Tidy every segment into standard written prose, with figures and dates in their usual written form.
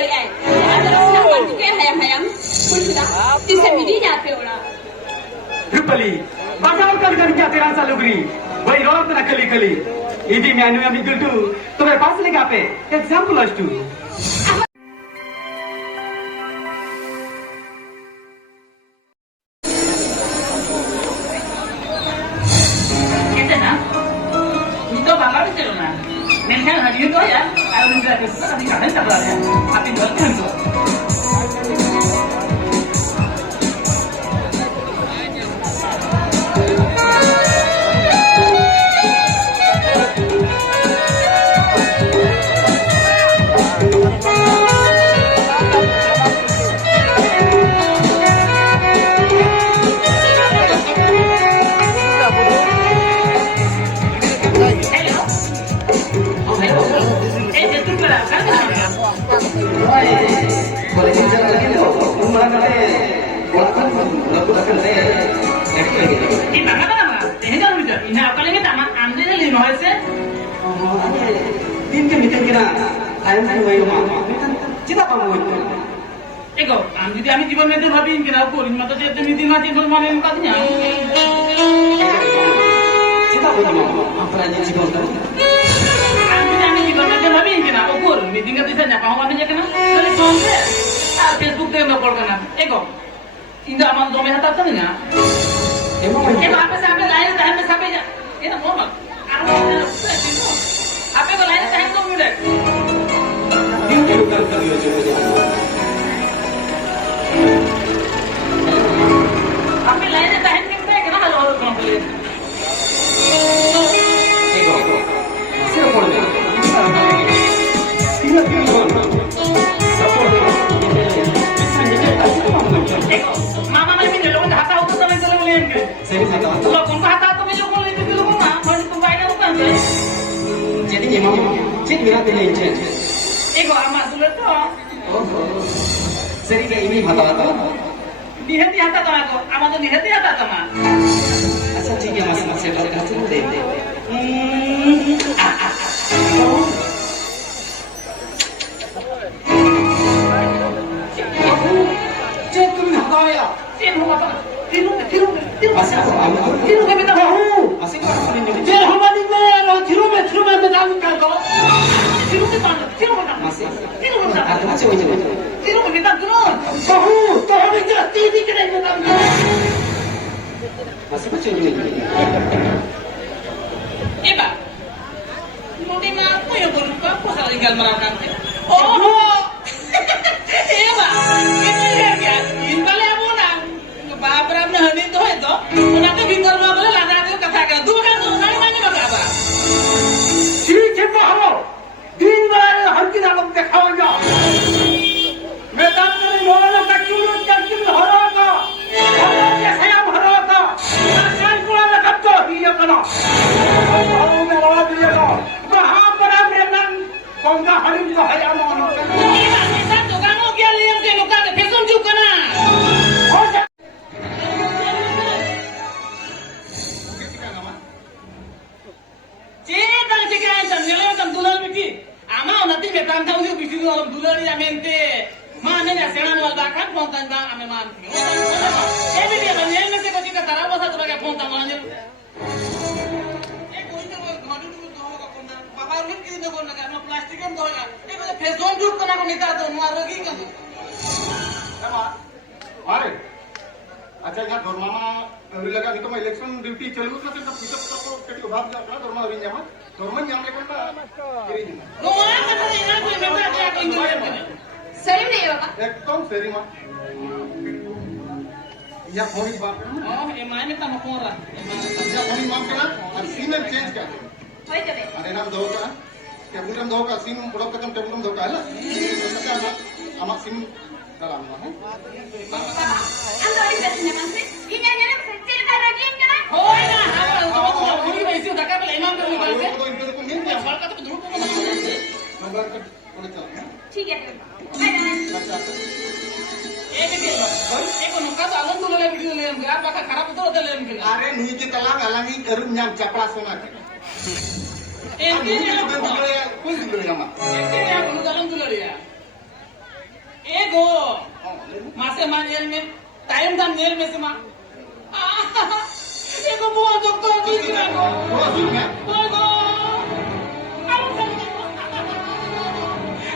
Lori ay. Ada rasa pagi ke hayam-hayam. Pun sudah. Tisa midi nyate orang. Rupali, bazaar कर क्या तेरा सा लुगरी वही रोड ना कली कली इदी मैंने अभी गुल्टू तुम्हें पास लगा पे एग्जांपल अस्तु Kita na, itu bakal itu na. Mungkin hari itu ya, kalau kita kesana nanti kalian tak berani. Tapi jual kan tu. Ego, jadi kami di mana tu habis kita aku, ini mata dia tu meeting macam tu mana yang katanya. kita boleh apa aja sih kau tahu Jadi kami di mana tu habis kita aku, meeting kita saja apa orang ni kena. Kali sonde, Facebook tu yang nak kena. Ego, ini amal dome hata tu ni. emang Apa sampai lain tahan sampai ya. Ini apa? Apa kau lain tahan tu muda? dia bukan kali aja Apa lain tahan kita kena kalau orang boleh. ego siapa boleh tidak support Ego, mama mana minyak loh, dah tahu tu sampai kalau boleh ke? saya kata Kalau kau tak tahu tu minyak boleh tu kalau mana, mana tu bayar bukan tu? jadi memang cik bila tidak cik Ego amat sulit tu. oh seri kayak ini mata-mata Di hati hata tu aku, amat tu di hati hata tu mah. asal cik yang masih pada kasih deh cik tu nak kau ya Tiru apa? Tiru masih aku Tiru kami tahu. masih aku paling jadi Tiru apa ni mana? Tiru macam tak tahu. Tiru kita, tiru macam. masih Tiru macam. ada macam macam Tiru kami tak turun. Tahu ni jelas tidi kena itu tak. masih macam ini Eba, mau di mana ya berupa aku salah tinggal merangkak. Oh, Eba, ini dia. Ini balik apa nak? Bapak nak hari itu itu, nak ke bingkar bapak lah nak ke kata kata. Tu bukan tu, nanya bapak apa? ठीक है तो हम दिन भर हर दिन हम दिखाओगे मैदान में मोबाइल का क्यों हरा का कैसे हम हरा का कल पूरा लगा तो ये करो हम में लगा दिया तो वहां पर मैदान कौन सा हरिम का है हम Eba, kita tu kamu kia liam ke luka ke pesum juga na. Cita cita yang nilai macam dulur biji. Ama nanti betam tahu sih biji dalam dulur ya mente. Mana ya sekarang wal bahkan pontan bang ame manti. Ini dia banyak mesti kau jika taraf masa tu bagai pontan mana. Eh kau itu kau ngadu tu tahu kau pontan. Bapak rumit kita kau nak ama plastik kan tahu ya. Eh kau pesum juga kau nak minta tu muar lagi kan. Sama. Mari. अच्छा यहाँ धर्मामा लगा Nikam election duty चलू ना तो पिछले तो केटी भाग जाता है धर्मा अरिंजा में धर्मा यहाँ लेकर ना किरी नहीं Luar mana ini aku yang minta dia aku ingin. Seri ni apa? एकदम सही माँ यहाँ होनी बात Oh, emang ini tak mau orang. यहाँ होनी माँ के ना और सीन एंड चेंज क्या Baik je. अरे नाम दो का टेबुल रम दो का सीन ब्लॉक का तुम टेबुल रम दो का है ना तो क्या ना आमा सीन dalam है Anda ada biasanya masih? Ini yang cerita lagi yang kena? Oh, ini apa? Ini masih sudah kan imam tu तो bahasa. इनको तो मिल गया Kalau kata dulu pun number का बोले चलो ठीक है. Baik. अच्छा ini dia. Eko nuka tu alam dulu lagi video lem. Apa kah karap tu ada lem kena. अरे नुई के तलाक अलग ही करूँ nyam चपला सोना के Ini नुई dia. के तो दुले कौन दुले का माँ Ini dia aku dalam dulu dia. Ego. Masa manel me. Time dan nel me sama. Ego buat dokter ni ego. Ego.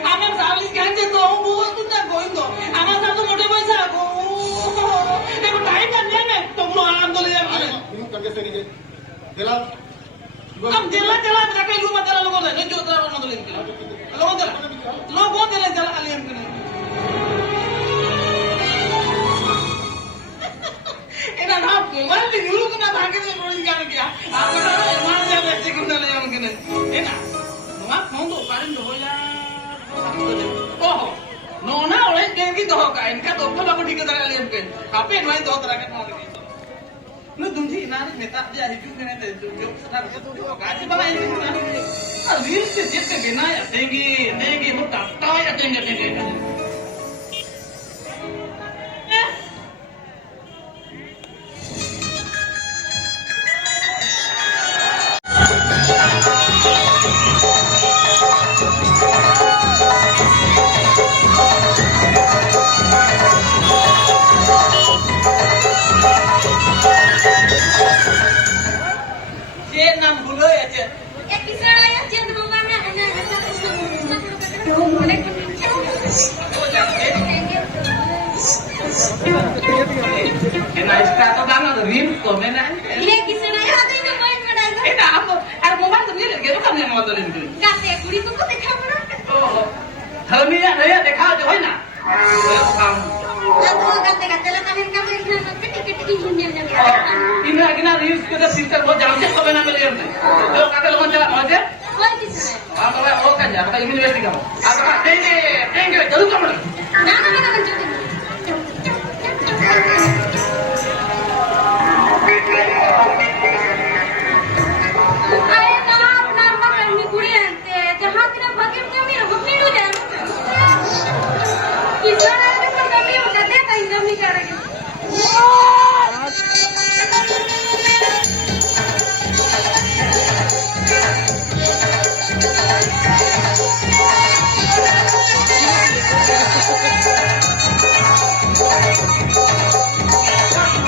আমার সাবলিস গাঞ্জে তো বহুত না কইতো আমার সাথে মোটে পয়সা গো দেখো টাইম না নেনে তোমরা আরাম করে যাবে Ini kan biasa ni. Dalam हम जेला जेला रखे लू मत लोगों ने जो तो मत ले लोगों ने जला आलियन के एना ना मोबाइल में यूज करना भागे से रोज क्या किया आपका मान जा बच्चे को ना ले हम के एना नुआ फोन तो कारण हो जा ओहो नो ना ओले के की तो का इनका तो को लोग ठीक कर आलियन के आपे नई दो तरह के मार के नु तुमची नानी मेता dia hidup dengan जो सदा गाजी बाबा ini नानी रील से जितने बिना या देंगे वो टाटा या देंगे ये नाम भूलो या जे एक किसान आया जिंद मंगा में हना हना उसको बोले हो जाते ना इसका तो गाना रील को में ना ये किसान आया तो इन्हें पॉइंट में डाल ए ना आप यार मोबाइल तो नहीं लगे तो करने मत लेन के गाते कुड़ी को देखा पड़ा ओहो धर्मी या नहीं देखा जो है ना काम वो गाते गाते लगा है का में टिकट की दुनिया में इन अगना रील्स के तो पिक्चर बहुत जानते को ना मिले नहीं तो काके लोगन चला मजे कोई किसान आप तो वो कर जा बता यूनिवर्सिटी का आप तो देंगे जरूर कम ना अरे ना अपना करनी कुड़ी आते जहां तेरा भाग्य में मेरा मम्मी हो जाए किसान आके तो कभी होता देता ही नहीं करेगा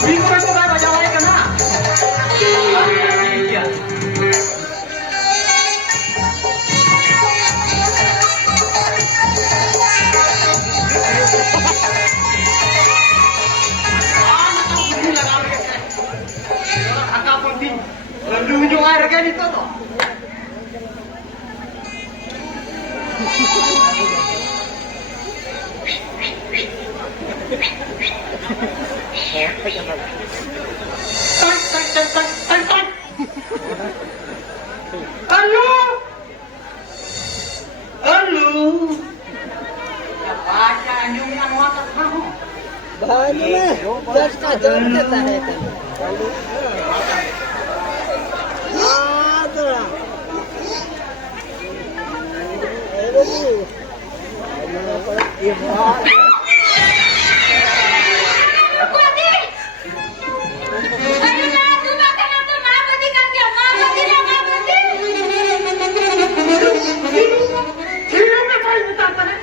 Bingo itu kan baca lagi kena. Iya. Agak penting. Lalu ujung air kan itu toh. Halo. Halo. Apa anjung yang mau kamu? भाई में दस का जोड़ देता है अरे ना तू बात ना तो मां बदी कर दिया मां बदी ना मां बदी Kira में कोई बताता है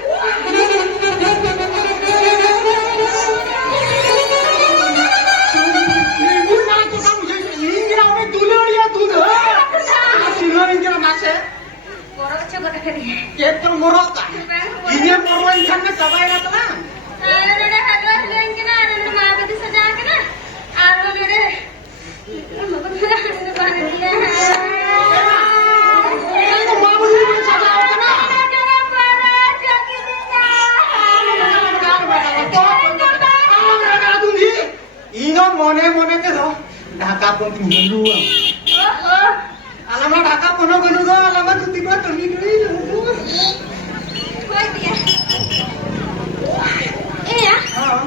बुना तो काम इंगिरा में दुलड़िया दूध सिंगर इंगिरा मासे कोरा अच्छा बता करी केत्र मोरोका इने मोरो इंसान में सबाई रहता ना अरे ना हलवा लेन के ना अरे मां बदी सजा के ना आरो मेरे मगर मेरा हमने बना दिया है तो मामूली में सजा होता ना Ino mone ke do Dhaka पन हिलु आलामा ढाका पन गनु दो आलामा तुति को तनी गई कोई दिया ए या हां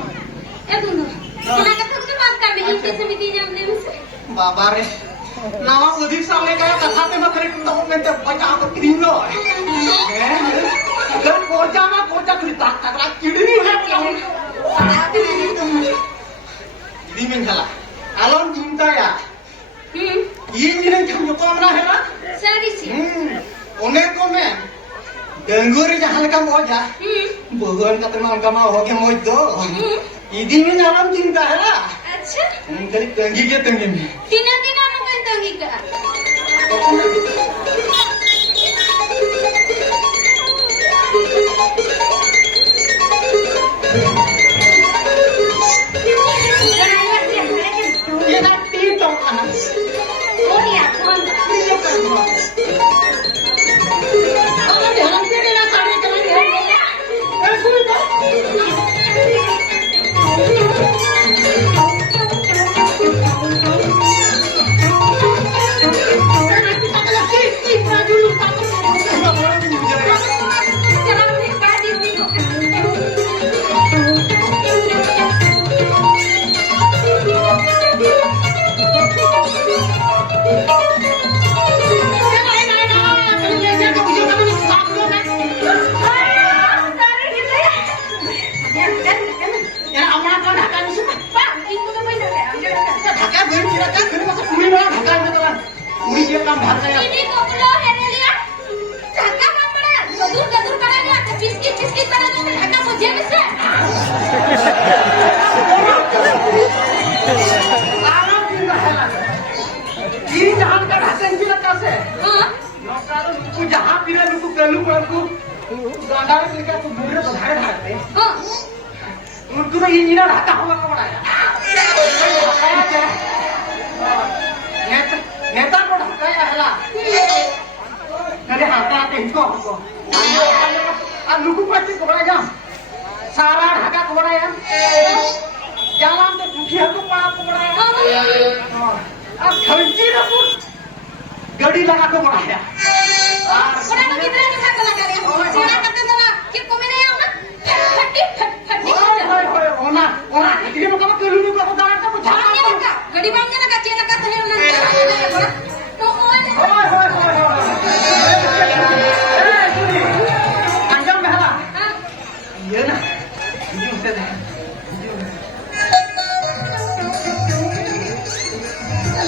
ए बुनो ना का तुमने बात कर मिली के समिति जामने में से बाबा रे नावा उदित साले का कथा पे मैं करे तो मैं तो बचा तो क्रीम लो है अगर कोजा ना कोजा खरीदा तगड़ा किडनी है बोला किडनी में खला alon cinta ya ini nih kamu kamera है ना सही से उन्हें को मैं डंगूरी जहाँ लगा मौजा Bukan kata mangka mau hoki mau itu. Idi ni nyaram cinta lah. अच्छा Kali tanggi ke tanggi ni. tina mo kayo tangi ka Ye nak tito anas. oh ya tuan Tito kan mas. Anak dia hampir dia nak cari kali dia. Sulit tak? ini kok belum hari lihat jaga kamu gadur karanya biskit karanya jaga mau jadi sih Ini jangan kan hasil kita kasih. हाँ Kalau aku jahat bila aku galu aku गांडार लेके तो मुझे तो धारे धारे हाँ उनको तो ये ना रहता होगा कौन आया नेता को ढकाया हला अरे हाथा आते इनको अब लुकु पाती को बड़ा सारा ढका को बड़ा जालाम तो दुखी है को पाप को बड़ा अब खर्ची ना कुछ गड़ी लगा को बड़ा orang itu kita ni kan lagi ya siapa kata tu lah kita komen ya orang fatti ओना ये लोग का कलू का उदार का बुझा Bangnya nak kak, gadi bangnya nak kak, cina kak sahir nak. No, अंजाम बहला ah, ये ना ये उसे दे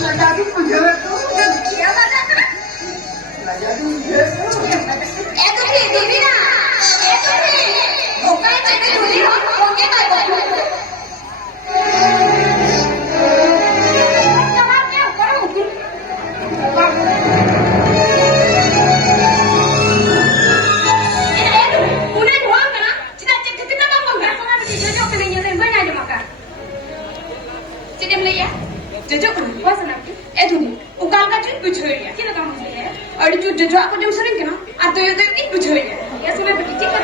लगा दी मुझे तो ya mana? लगा दी मुझे Itu sih, Bibi na. Itu sih, bukan cewek dulu, oke tak? Jawabnya, baru. Udah doang kan? Cita-cita bang nggak sama jojo penanya yang banyak aja makan. Jadi mulai ya, jojo puasa nanti. Nih, ukal kacun bucurnya. Kita kamu sih ya. Ada jojo aku jam sering kena. Atau itu ini bucurnya. Ya sudah begitu kan.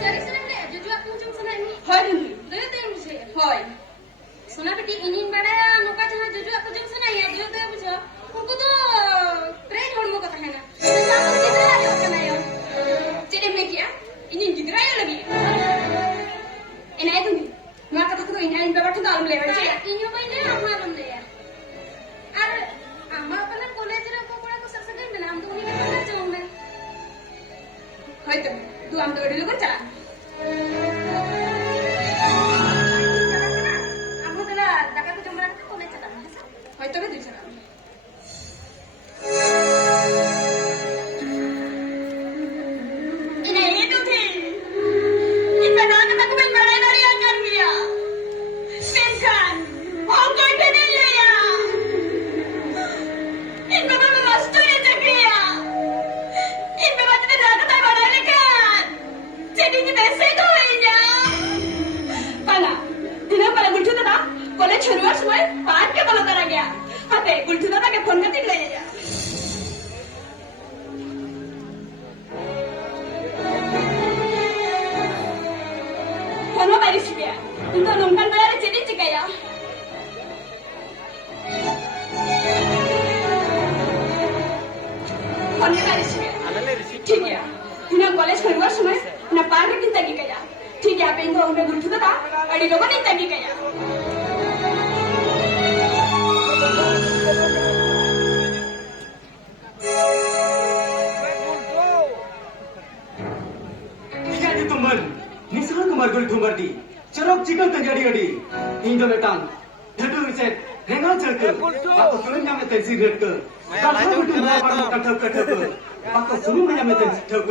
Sering mulai jojo aku jam sering ini. Hai nih, itu yang bucurnya. Hai. Soalnya begitu ini pada nuka jangan jojo aku jam sering ya. Jojo yang bucur. Uनको तो प्रेम छोड़ने को कहना है। तो कितना आया करना है? Jadi media ini गिरा ya lebih. Ini itu nih. Maka kata tuh ini berapa tuh dalam level sih? Ini apa ini amma dalam level. Ada amma apa nak college रे को पढ़ा को सबसे गंदा नाम तो उन्हीं के पास जाऊँगा. है तो तू हम तो वीडियो कर चला. Aku tu lah, dah aku cuma nak college चला. है तो भी दूसरा. Ini itu sih. Kita nak aku berbarai dari akan dia. Penkan, orang kau ini dia. Ini memang master itu dia. Ini memang tidak ada kata barai kan. Jadi ini besar tu ini. Pala, ini pala gultu tu tak? College शुरुआत समय पाँच के पला तरह गया. Ate gultu tu tak ke phone करती ले जा. Kono baris dia. Untuk nungkan bayar jadi cika ya. Kono baris dia. ठीक है. इन्हें कॉलेज शुरुआत समय ना पार की तगी गया. ठीक है आप इनको उन्हें गुल्थू था. अड़ी लोगों ने तगी गया. Jadi teman, nisal kemar gul thumar di, cerok cikal terjadi adi, Indo metang, dhatu set, rengal cerke, aku sulit nyampe tensi redke, kalau aku tu mau baru makan thap, aku sulit nyampe tensi thap.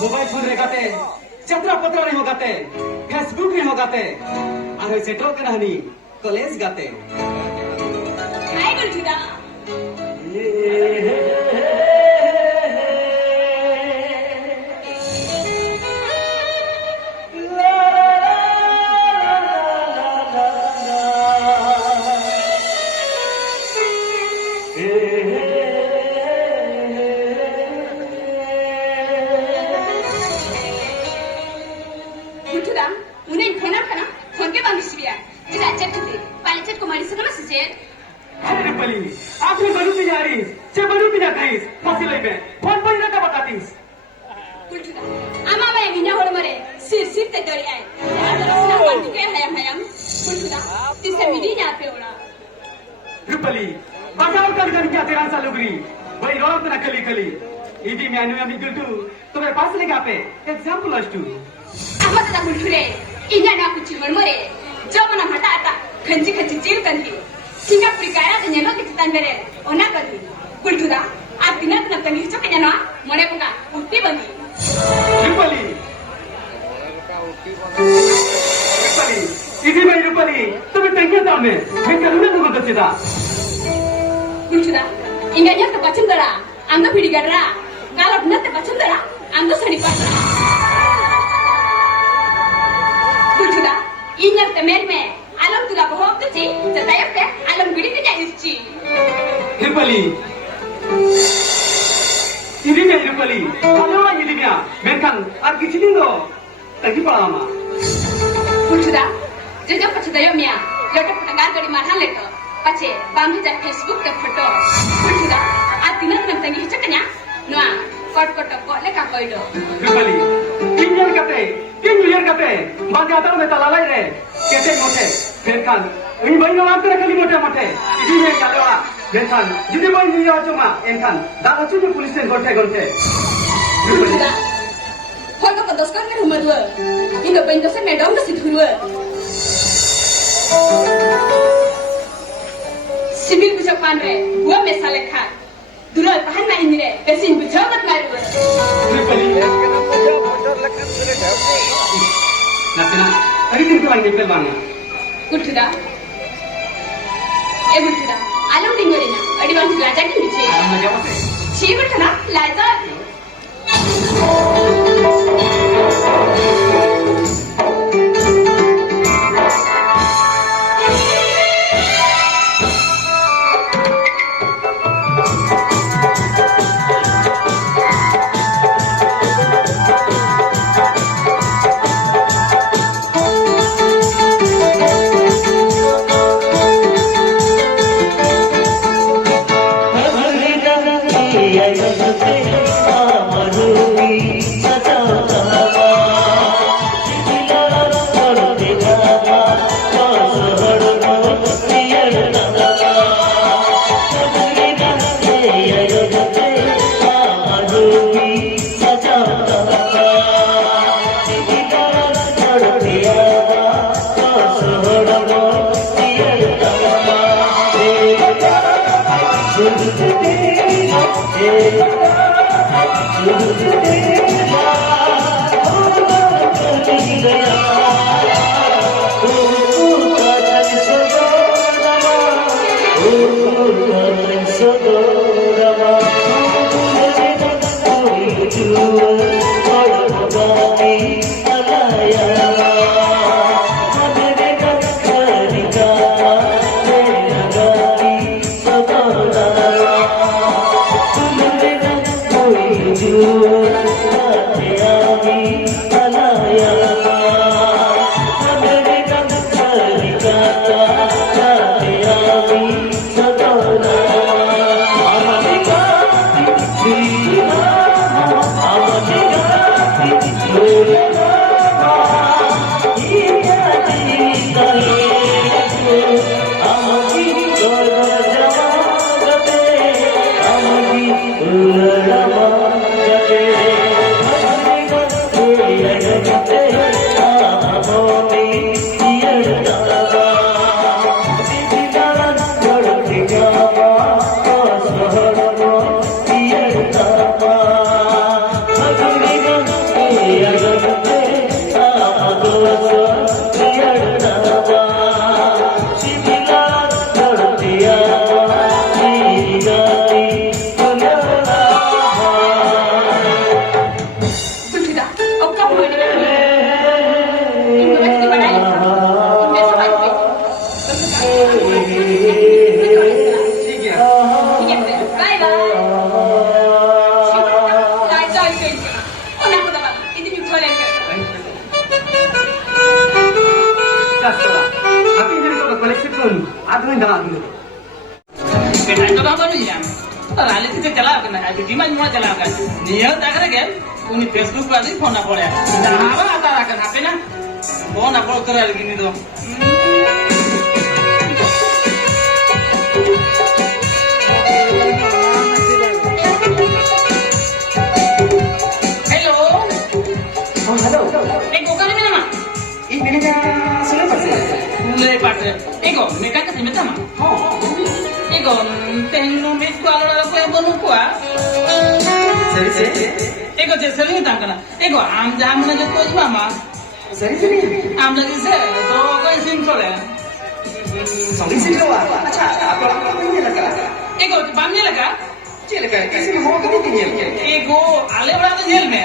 Mobile phone रे गाते चतरा पत्र रे हो गाते Facebook रे हो गाते आरो सेटो के रहनी कॉलेज गाते हाय गुलजुदा गुलजुदा उन्हें फोन के बांध सिबिया जिदा चेक करते पाले चेक को मारी सकना से अरे पली आपने बरू की यारी से बरू की जातीस फसिले में फोन पर ना बतातीस गुलजुदा आमा मैं गिना होड़ मरे सिर ते डरी आए यार रसना बांध के hayam गुलजुदा तिसे मिली ना पे ओड़ा रुपली बाजार कर क्या तेरा सालुगरी भाई रोक ना कली इदी मैं अनु अमी गुलटू तुम्हें पास लेगा पे एग्जांपल अष्टू ahmad da gulture ina na kuchi hoड़ मरे जो मना हटा आता खंजी जीव कंदी सिंगा प्रिकाया के नेनो के चितान मेरे ओना कंदी गुलजुदा आप दिना तक कंदी चो के जना मने पुका उठी बंदी रुपली इदी भाई रुपली तुम्हें टंगे दाम में मैं करूँगा तुमको दच्चेदा गुलजुदा इंगanya te pachundara anga pidigara kala bna te pachundara anga sadi patra गुलजुदा इन्यर ते मेर में आलम तुला बहुत तुझी जतायब ते आलम बिड़ी के जाइची रुपली इदी में रुपली kalau lagi di dia merkan arki cidindo tadi palama गुलजुदा जजो पछतायो मिया लोटे पटगार गड़ी मारहान लेको पछे बामी जा फेसबुक ते फोटो गुलजुदा आ तिना तिना तंगी हिचकन्या नोआ कट को लेका कोइडो रुपली 3 year kate bang jatang में talalai रे कैसे मोटे merkan ini bayi orang tu kali mote ini yang kalau merkan jadi bayi ni cuma enkan dah acu je polis gonte गुलजुदा फोटो को दस कर rumah dua ini bayi dosen medam ke situ dua civil बुझापान रे बुआ में साले खा दुलो पहन ना इन रे बेसिन बुझा मत मारू नाचना अरे दिन के लाइन पे बांगा गुलजुदा ए गुलजुदा आलू डिंगरे ना अडिवांस लाजा की पीछे मजा मत छी गुलजुदा लाजा America बेटा तो बाबा नहीं है लाले से चला करना है बेटी में मुआ चला कर नियर तक रे उनी फेसबुक पर भी फोन ना पड़े हावा आता रखना पे ना फोन ना पड़ कर गिनी तो हेलो हेलो एक गोकाले में ना ini dia sudah pasti. mulai pada ego mereka kasih minta mah ego tengo mit kalau aku yang bonu kuah Seri. ego je sering tang kana ego am jam na je koi mama Seri. am lagi se to koi sim kore Sorry sih doa. Acha, apa ini lagi? ego bamne laga Cik lagi. Kisi mau kami tinggal. ego ale bora to jel me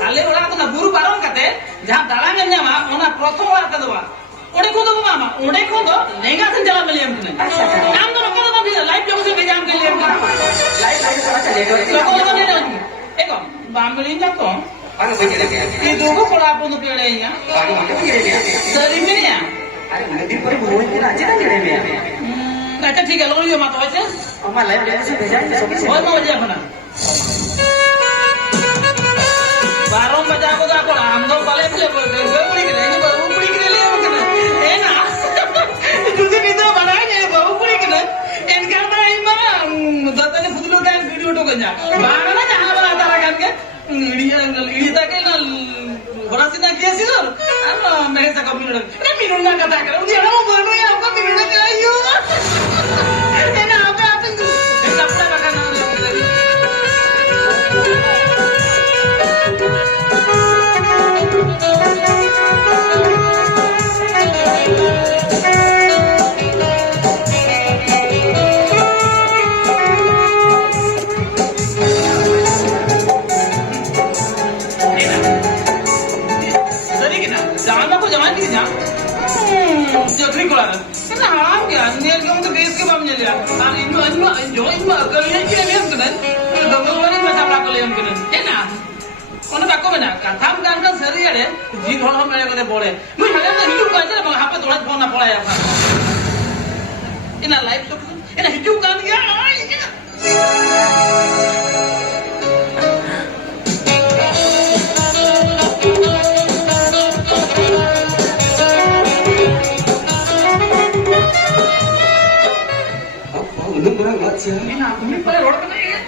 ale bora to na guru baron kate jahan dalang nyama ona prothom war ka doa ओडे को दो मामा ओडे को दो लेगा से चला मिले हम तुने अच्छा काम तो रखो तो भी लाइव लोगों से भेजा हम के लिए Lain sama saja. लोगों को नहीं लगी एको बांबलिन जा तो Baru pergi lagi. ये दो को कोला अपन तो पेड़े हैं Baru macam pergi lagi. सरी में नहीं है Ada nanti baru buat kita aja kan jadi dia. अच्छा ठीक है लोग ये मत होइसे Oma lain dia sih beja ini sopi sih. और मैं वजह बना बारों बजा को जा को हम तो पले पले gue punya kene ini baru punya kene le kene enak तुझे नहीं तो बनाए नहीं baru punya kene इनका ना इमा दाता ने फुदलो का वीडियो तो करना बारह ना जहाँ बना तारा kan के ईड़ी तक ना बड़ा सीधा किया सी ना मेरे से कभी नहीं minum ना कथा कर उन्हें ना वो बोलना है आपका minum ना क्या यू enak apa itu apa makan जगरी कोला ना हां क्या नियर के उनके बेस के बाम नियर और इनमा जो इनमा कलियन के बेस कनन डबल वाली में चापला कलियन कनन है ना कोन बाको में ना कथाम गान का सरी आड़े जी धोल हम मेरे को बोले मुई हले तो हिलू का जरा हापे थोड़ा फोन ना पड़ा यार इना लाइव तो इना हिजू गान गया Belum pernah buat sih. ina मी पहले रोड पे नहीं है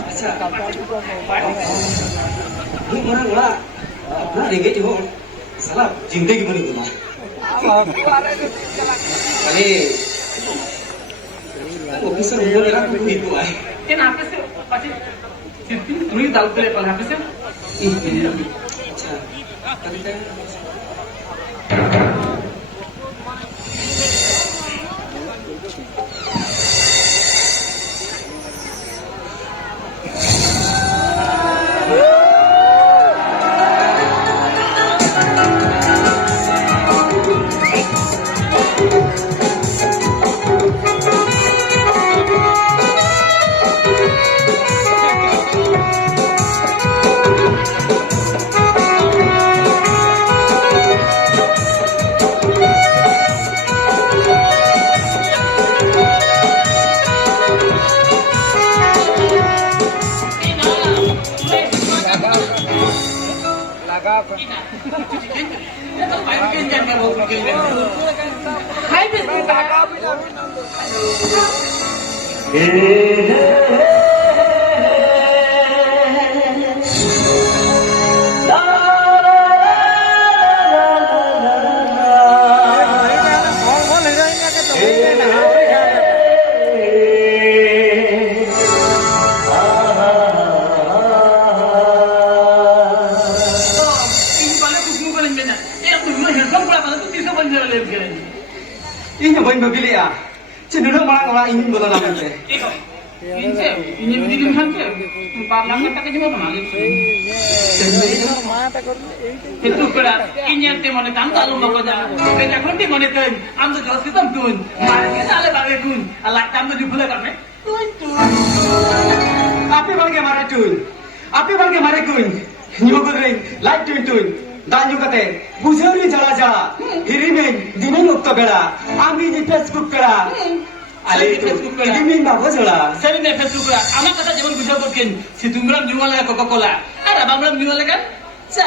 Acha. Belum pernah buat. Nah, dengar tu. Salah, जिंदगी बनी तुम. Kali. Officer umur era itu ay. ina आपे से पाची रुई दाल पे पल आपे से Acha. Kali kan. हाय पे Ini bayi mobil ya. Cenderung malah orang ingin bola nanti. ini begini hanke 4 lakh টাকা দিব তোমাকে itu berat inyante mone tam talu mako ja kaya konti mone ten am to jos kitam tun mare ke sale bage kun ala tam to jubule karne tun Api balge mare tun. Api balge mare kun. Nyogol ring light tun tun. Dan juga teh. Buzari jala jala. Hiri बेड़ा आमी जी Facebook बेड़ा आले Facebook बेड़ा। इदी मिन बाबो जोड़ा Sarine Facebook रा anak kata zaman bisa bikin si Dumram jual Coca-Cola. Ada Bambram jual kan? Sa,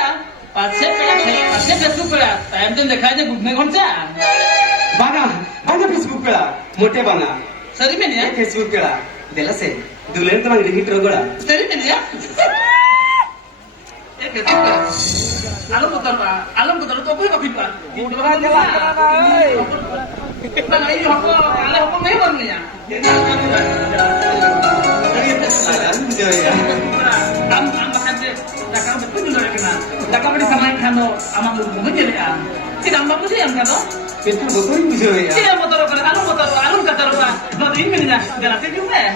pasnya Facebook रा. Time tuh देखा aja बुक में कौन सा? बागा बागा फेसबुक बेड़ा मोटे बागा Sari में ये ya? फेसबुक बेड़ा देला से दुलेर तो मांग हिट रोगड़ा Sari में ya? Facebook रा. Alam putar tu apa yang kau pilih? Orang jalan Bang, ini apa? Ada apa memang ni ya? saran jo ya Am makan je. Dakar betul dulu kena. Dakar beri samain kano amang lu mungkin je ya. Tidak amang mesti yang kano. betul betul jo ya Tidak motor kena. Alum kata rumah. Nanti ini ni dah. Jangan sejuk eh.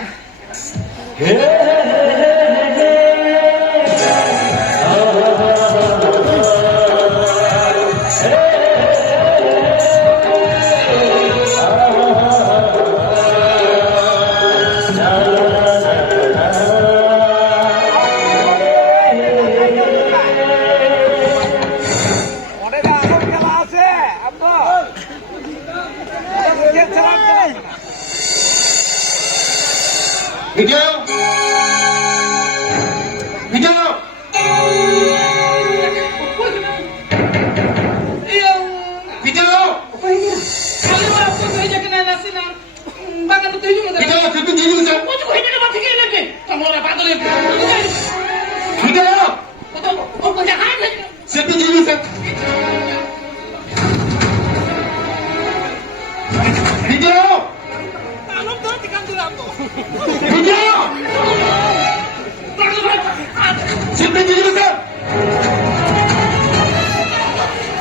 Video. Video. Yang Video. kalau aku saja kena nasi nang. Bangan tu tujuh tu. Video. Siapa jadi Ustaz? Kau juga hidup mati kena ni. Kamu orang patut ni. Video. Kau jangan lagi. Siapa jadi Ustaz? Video. Video. Siapa jadi Ustaz?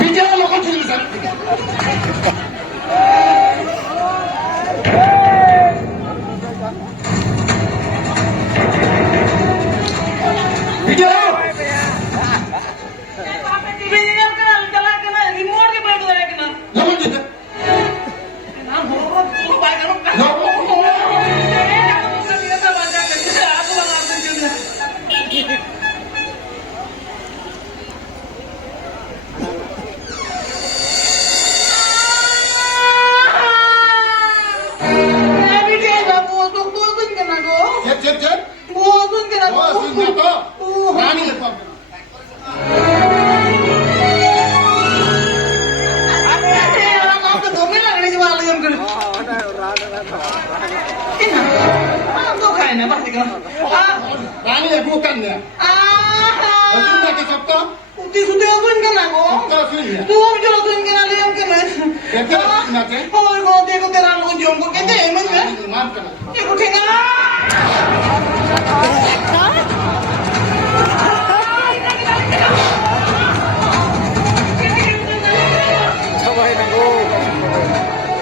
Video lo kau jadi Ustaz? Video. Biar kena jalan kena remote ke baik lagi kena. Lawan kita. Nah, buruk baik kan? Lawan. Kamu mesti kita baca kerja. Aku bawa kerja. Cep. Oh, sudah tu. Nani lepas. Nani lepas bukan dia. Sudah ke Sabtu? Sabtu sudah. Maaf kan.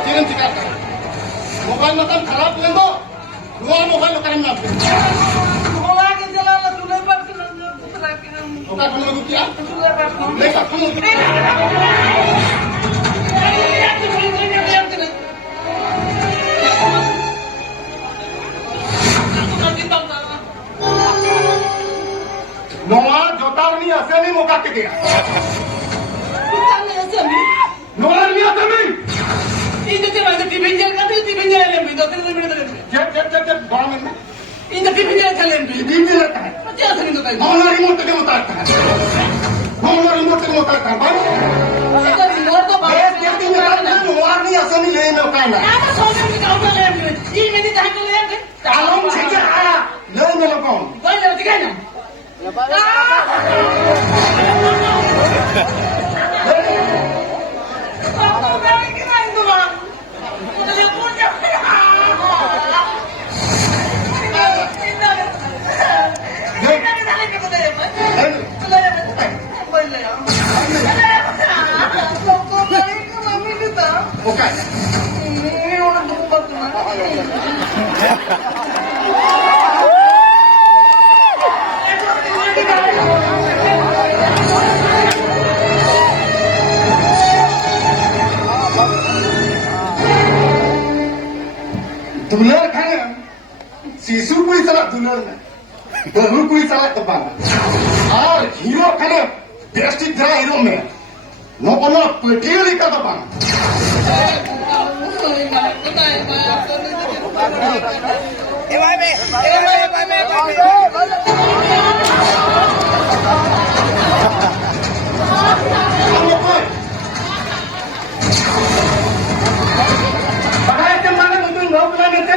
Kirim cakap. Mobile makan kharap lendo. Dua mobile makan nak. Oka kamu lagu kia? Leka kamu. Noah jotar ni asal ni muka ke dia. Noah ni asal ni. Ini tu macam TV kan tu TV yang lebih doktor lebih doktor. Cep. Bawa mana? Ini TV yang kalian beli. Ini letak. Macam apa ni doktor? Bawa remote ke muka. Bawa remote ke muka. Bawa. Kita remote tu bawa. Jadi Noah ni asal ni le muka na. Apa soalnya kita apa lagi? Ini ni dah kau lagi. Kalau saja ada le muka. Kau yang tiga ni. Aku dah kena itu bang. Kita punya. Okay. Ini orang tu buat tu. दुलर खाने शिशु कोई साला दुलर में बहू कोई साला कबान और hero खाने बेस्ट हीरो में नो कोनो पेटियों का कबान Pakai cemana untuk nggak pulang nanti?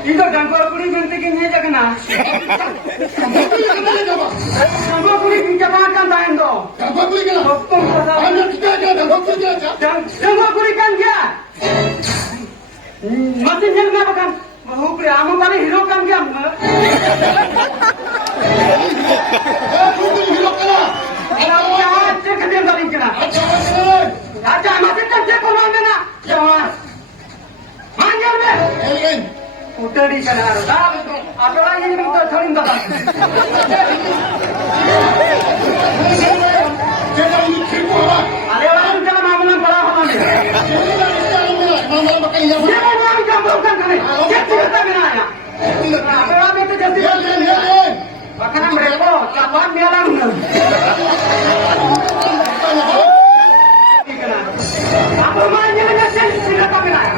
Itu gangguan kulit nanti kini aja kena. Gangguan kulit bisa makan tahan do. Gangguan kulit kan dia. Masih jangan apa kan? Mau pria, amu paling hero kan dia. Kalau jangan cek dia paling kena. Aja masih cek kono mena. Jangan. Manjal be. Udah di sana harus. Ada lagi yang minta saling datang. Ada orang jangan amalan parah apa ni? Jangan orang jambulkan kami. Jadi kita benarnya. Apa orang itu jadi? Bahkan mereka kapan dia lang? Apa mainnya dengan sendiri tidak benarnya?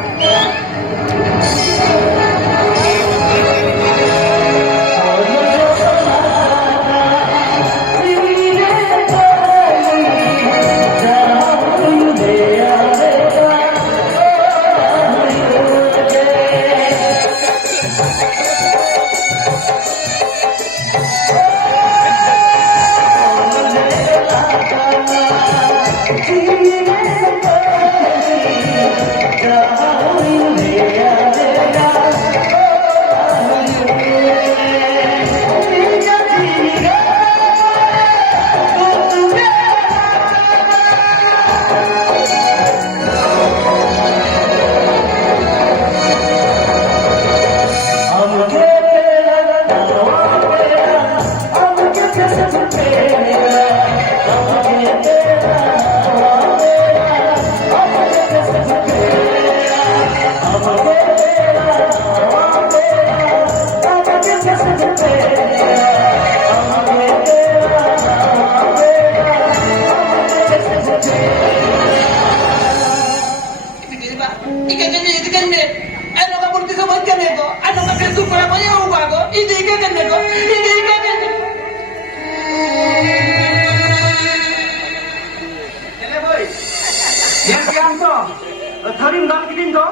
धरिम दाम कितीन तो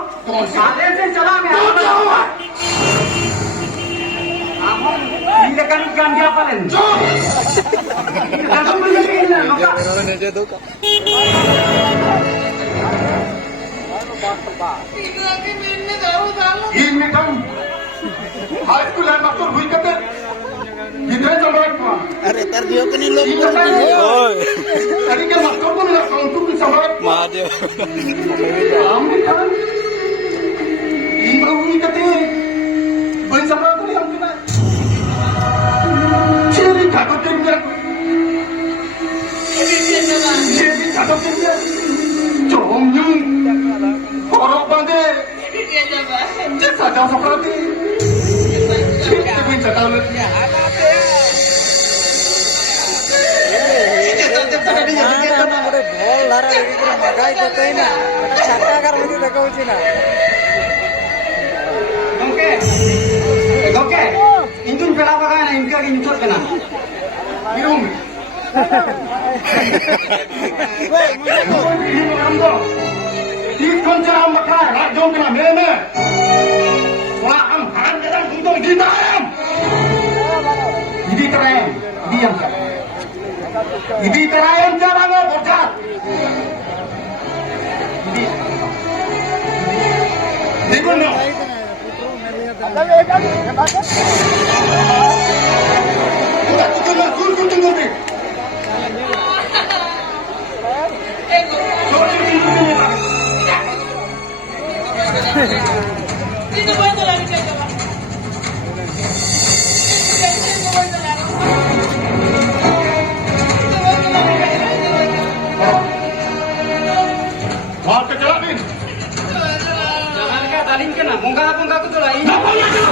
साले से चला मैं आमो ini kan ikan dia paling langsung beli ini maka ini kan high school and doctor hui kate gidre jambat ma अरे तर दियो के नहीं लोग ओए tadi kan master pun nak untuk sambat Mahadev Kami kan lima hui kate bai sambat ni हम kena ciri takut dia ciri takut dia jom nyung orang bande saja seperti ciri pun cakap ball Lara लेके पूरा मगाई देते ही ना छक्का कर मुझे देखो उसी ना oke intun pela pakai na inka gini tuh kena birum ikon cara makan rajong kena meme wah am haram dalam untung di dalam ini keren diam ini keren jangan bocah ini benar Dito ba ito lang siya ba? Dito ba ito lang? Wah, kecelakaan. Jangan ka, dalin ka na. Mungga ko to lai. Dito ba ito lang?